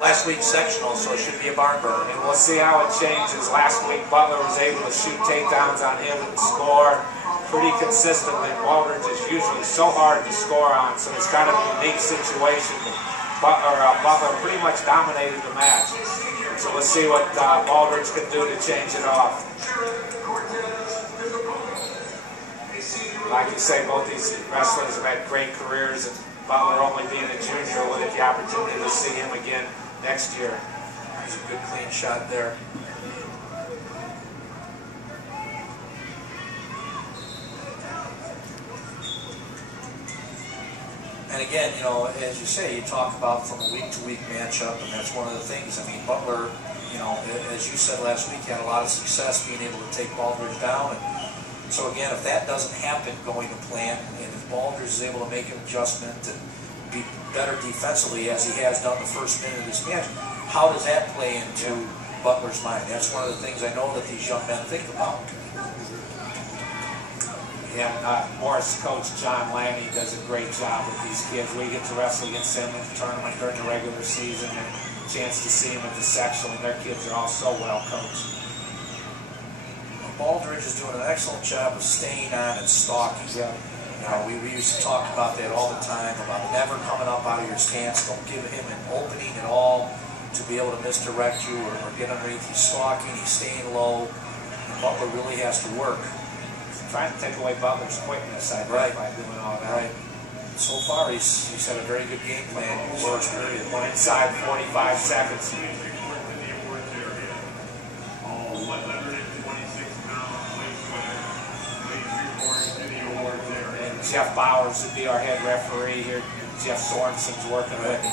Last week's sectional, so it should be a barn burner. And we'll see how it changes. Last week, Butler was able to shoot takedowns on him and score pretty consistently. Baldridge is usually so hard to score on, so it's kind of a unique situation. Butler pretty much dominated the match. So let's see what Baldridge can do to change it off. Like you say, both these wrestlers have had great careers, and Butler, only being a junior, will get the opportunity to see him again next year. There's a good clean shot there. And again, you know, as you say, you talk about from a week-to-week matchup, and that's one of the things. I mean, Butler, you know, as you said last week, had a lot of success being able to take Baldridge down. And so again, if that doesn't happen going to plan, and if Baldridge is able to make an adjustment and be better defensively as he has done the first minute of this match, how does that play into Butler's mind? That's one of the things I know that these young men think about. Yeah, Morris coach John Lanny does a great job with these kids. We get to wrestle against them in the tournament during the regular season, and a chance to see them at the sectional, and their kids are all so well coached. Baldridge is doing an excellent job of staying on and stalking. Yeah. You know, we used to talk about that all the time, about never coming up out of your stance. Don't give him an opening at all to be able to misdirect you or get underneath. He's stalking, he's staying low, and Butler really has to work. Trying to take away Butler's quickness, I think, by doing all that. Right. So far, he's had a very good game plan in the first period. We're inside 45 seconds. And Jeff Bowers would be our head referee here. Jeff Sorensen's working with him.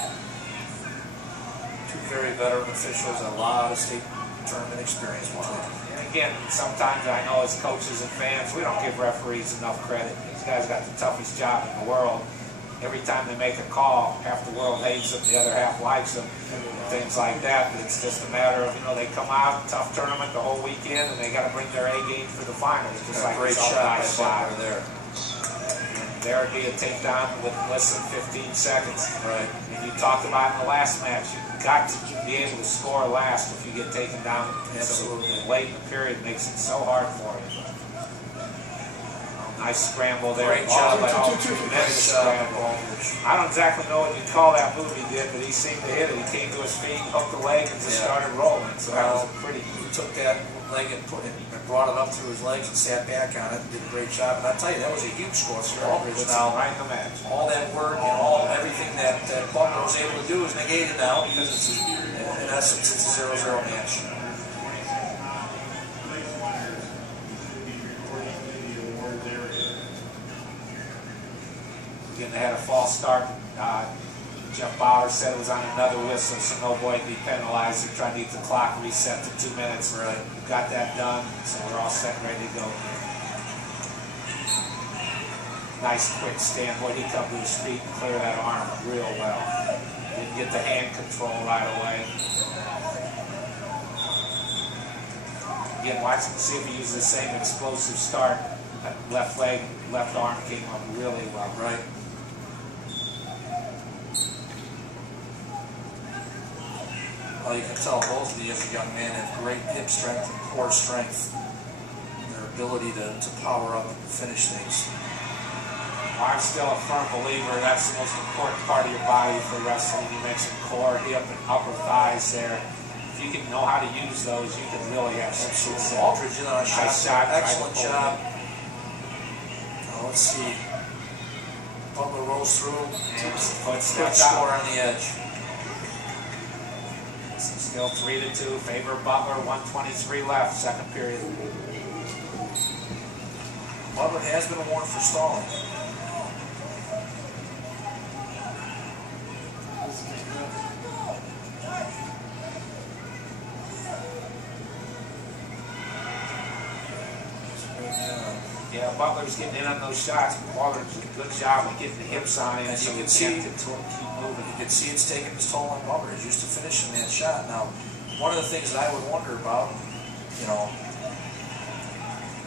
Two very veteran officials, a lot of state tournament experience between them. Again, sometimes I know as coaches and fans, we don't give referees enough credit. These guys got the toughest job in the world. Every time they make a call, half the world hates them, the other half likes them, things like that. But it's just a matter of, you know, they come out, tough tournament the whole weekend, and they got to bring their A game for the finals. Just like great shot there. There would be a takedown with less than 15 seconds. Right. And you talked about in the last match, you've got to be able to score last if you get taken down. Absolutely. So late in the period makes it so hard for you. Nice scramble there. Great job by Tremendous scramble. I don't exactly know what you'd call that move he did, but he seemed to hit it. He came to his feet, hooked the leg, and just started rolling. So that was a pretty... He took that leg and brought it up through his legs and sat back on it and did a great job. And I tell you, that was a huge score for Baldridge. Now, right in the match. All that work and everything that Butler was able to do is negated now because it's in essence it's a 0-0 match. Again, they had a false start. Jeff Bauer said it was on another whistle, so no boy can be penalized. They're trying to get the clock reset to 2 minutes. Right. We've got that done, so we're all set and ready to go. Nice quick stand. Boy, he come to his feet and clear that arm real well. Didn't get the hand control right away. Again, watch and see if he uses the same explosive start. That left leg, left arm came up really well. Right. Well, you can tell both of these young men have great hip strength and core strength. Their ability to power up and finish things. I'm still a firm believer that's the most important part of your body for wrestling. You mentioned core, hip, and upper thighs there. If you can know how to use those, you can really have some success. Baldridge did on a shot. Excellent job. Now let's see. Butler rolls through. Quick score on the edge. Still 3-2, favor Butler, 1:23 left, second period. Butler has been warned for stalling. Yeah, Butler's getting in on those shots. Butler did a good job of getting the hips on him. And you can see you can see it's taking its toll on Butler. He's used to finishing that shot. Now, one of the things that I would wonder about, you know,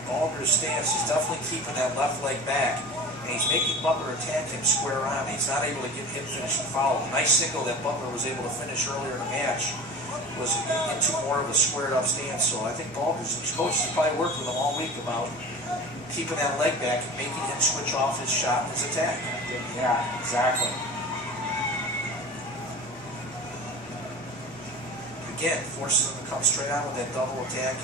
Baldridge's stance is definitely keeping that left leg back, he's making Butler attack him square on. He's not able to get hit, finish, and foul. The nice single that Butler was able to finish earlier in the match was into more of a squared up stance. So I think Baldridge, his coaches have probably worked with him all week about keeping that leg back and making him switch off his shot and his attack. Yeah, exactly. Again, forces him to come straight on with that double attack.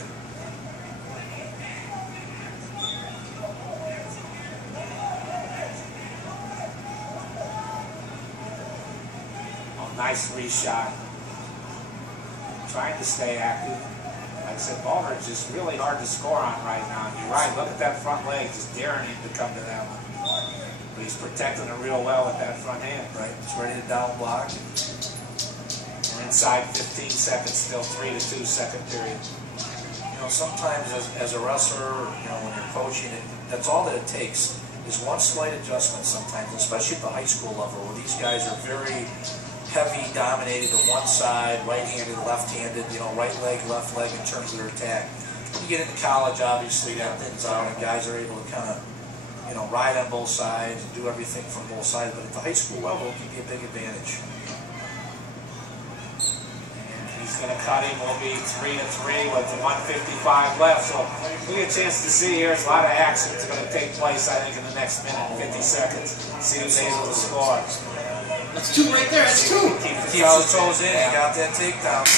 Oh, nice reshot. Trying to stay active. Like I said, Baldridge is really hard to score on right now. You're right, look at that front leg, just daring him to come to that one. But he's protecting it real well with that front hand. Right, he's ready to down block. We're inside 15 seconds, still 3-2 second period. You know, sometimes as a wrestler, you know, when you're coaching, that's all that it takes is one slight adjustment sometimes, especially at the high school level where these guys are very heavy, dominated to one side, right-handed, left-handed, you know, right leg, left leg in terms of their attack. When you get into college, obviously, that thins out and guys are able to kind of, you know, ride on both sides and do everything from both sides. But at the high school level, it can be a big advantage. He's going to cut him. Will be 3-3 with 1:55 left. So we get a chance to see here. There's a lot of action that's going to take place, I think, in the next minute and 50 seconds. See who's able to score. That's two right there. That's two. Keeps his toes in. He got that takedown.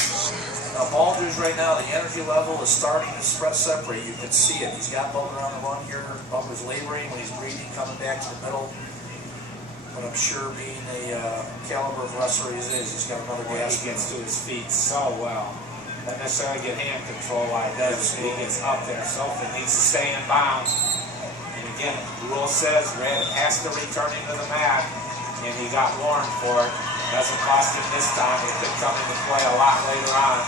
Now, Baldridge right now, the energy level is starting to separate. You can see it. He's got Butler on the run here. Butler's laboring when he's breathing, coming back to the middle. But I'm sure being a caliber of wrestler he is, he's got another gas. He gets to his feet so well. Not necessarily get hand control like that. He gets up there. So he needs to stay in bounds. And again, the rule says red has to return into the mat. And he got warned for it. Doesn't cost him this time. It could come into play a lot later on.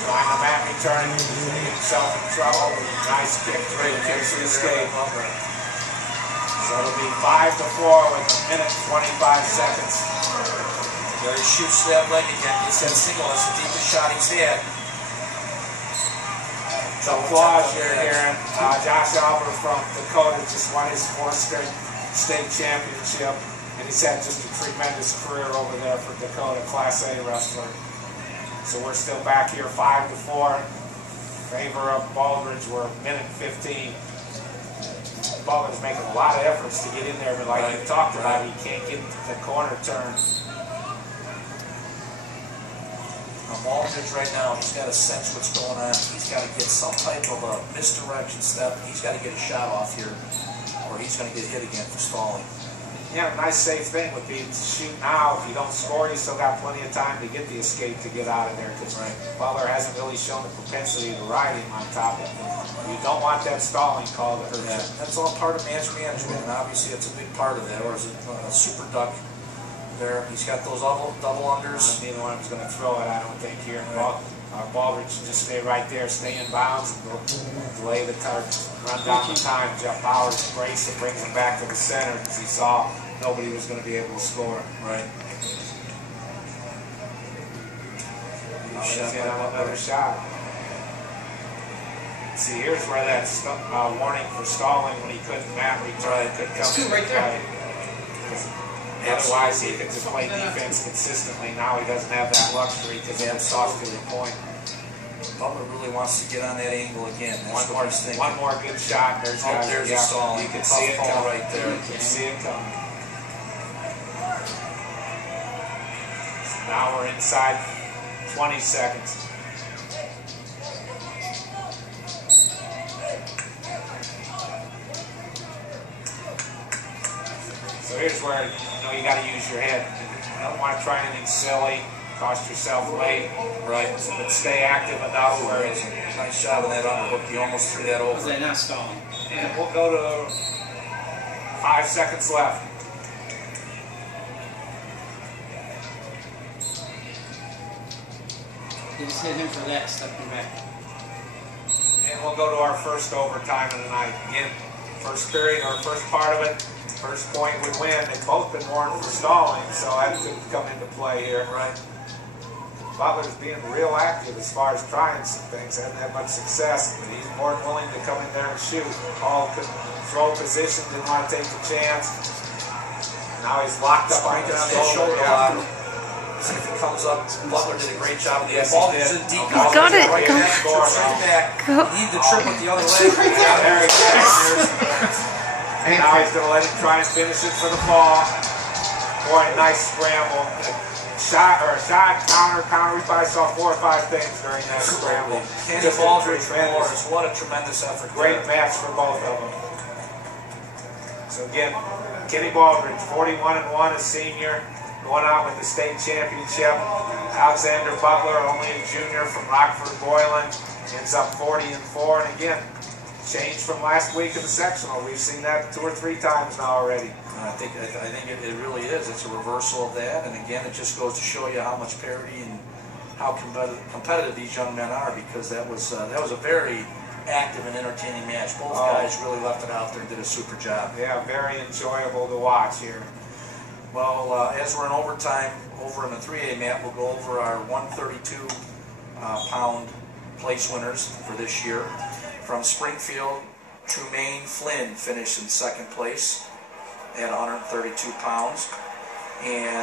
Trying the mat return. He's getting himself in trouble. Nice kick through. Kicks to escape. So it'll be 5-4 with 1:25 seconds. There he shoots that leg again. He said single. That's the deepest shot he's had. So applause you're hearing. Josh Albert from Dakota just won his 4th straight state championship. And he's had just a tremendous career over there for Dakota, Class A wrestler. So we're still back here 5-4. Favor of Baldridge. We're 1:15. Baldridge's making a lot of efforts to get in there, but like you talked about, he can't get into the corner turn. Baldridge right now, he's got to sense what's going on. He's got to get some type of a misdirection step. He's got to get a shot off here, or he's going to get hit again for stalling. Yeah, a nice safe thing would be to shoot now. If you don't score, you still got plenty of time to get the escape to get out of there, because Butler hasn't really shown the propensity to ride him on top of him. You don't want that stalling call to hurt you. That's all part of match management, and obviously that's a big part of that. Or is it a super duck? There, he's got those double unders. Neither one of them's going to throw it, I don't think, here. Baldridge just stay right there, stay in bounds, and delay the turn, run down the time. Jeff Powers brace and brings him back to the center because he saw nobody was going to be able to score. Right. He's in on another shot. See, here's where that warning for stalling when he couldn't mat return could come in. Right there. Otherwise, he could just play defense consistently. Now he doesn't have that luxury because he has tossed to the point. Butler really wants to get on that angle again. That's one more good shot. There's a stall. You can see it coming right there. You can see it coming. So now we're inside 20 seconds. So here's where you got to use your head. You don't want to try anything silly, cost yourself weight, right? But stay active enough where it's a nice shot on that underhook. You almost threw that over. Was that not stalling? And we'll go to 5 seconds left. They just hit him for that, stepping back. And we'll go to our first overtime of the night. Again, first period or first part of it. First point would win. They've both been warned for stalling, so that could come into play here. Right. Butler's being real active as far as trying some things. Hasn't had much success, but he's more than willing to come in there and shoot. Paul could throw position, didn't want to take the chance. Now he's locked up on his shoulder. See if he comes up. Butler did a great job. Yes, Ball he is did. in deep. You got it. Right Go. back, right back. Go. Need the trip with the other leg. There he goes. Now he's going to let him try and finish it for the ball. Boy, nice scramble. Shot, counter. We probably saw 4 or 5 things during that scramble. Kenny Baldridge, Morris, what a tremendous effort. Great match for both of them. So again, Kenny Baldridge, 41-1, a senior, going out with the state championship. Alexander Butler, only a junior from Rockford Boylan, ends up 40-4, and again, change from last week in the sectional. We've seen that 2 or 3 times now already. I think it really is. It's a reversal of that, and again, it just goes to show you how much parity and how competitive these young men are. Because that was a very active and entertaining match. Both guys really left it out there and did a super job. Yeah, very enjoyable to watch here. Well, as we're in overtime, over in the 3A mat, we'll go over our 132-pound place winners for this year. From Springfield, Trumaine Flynn finished in 2nd place at 132 pounds. And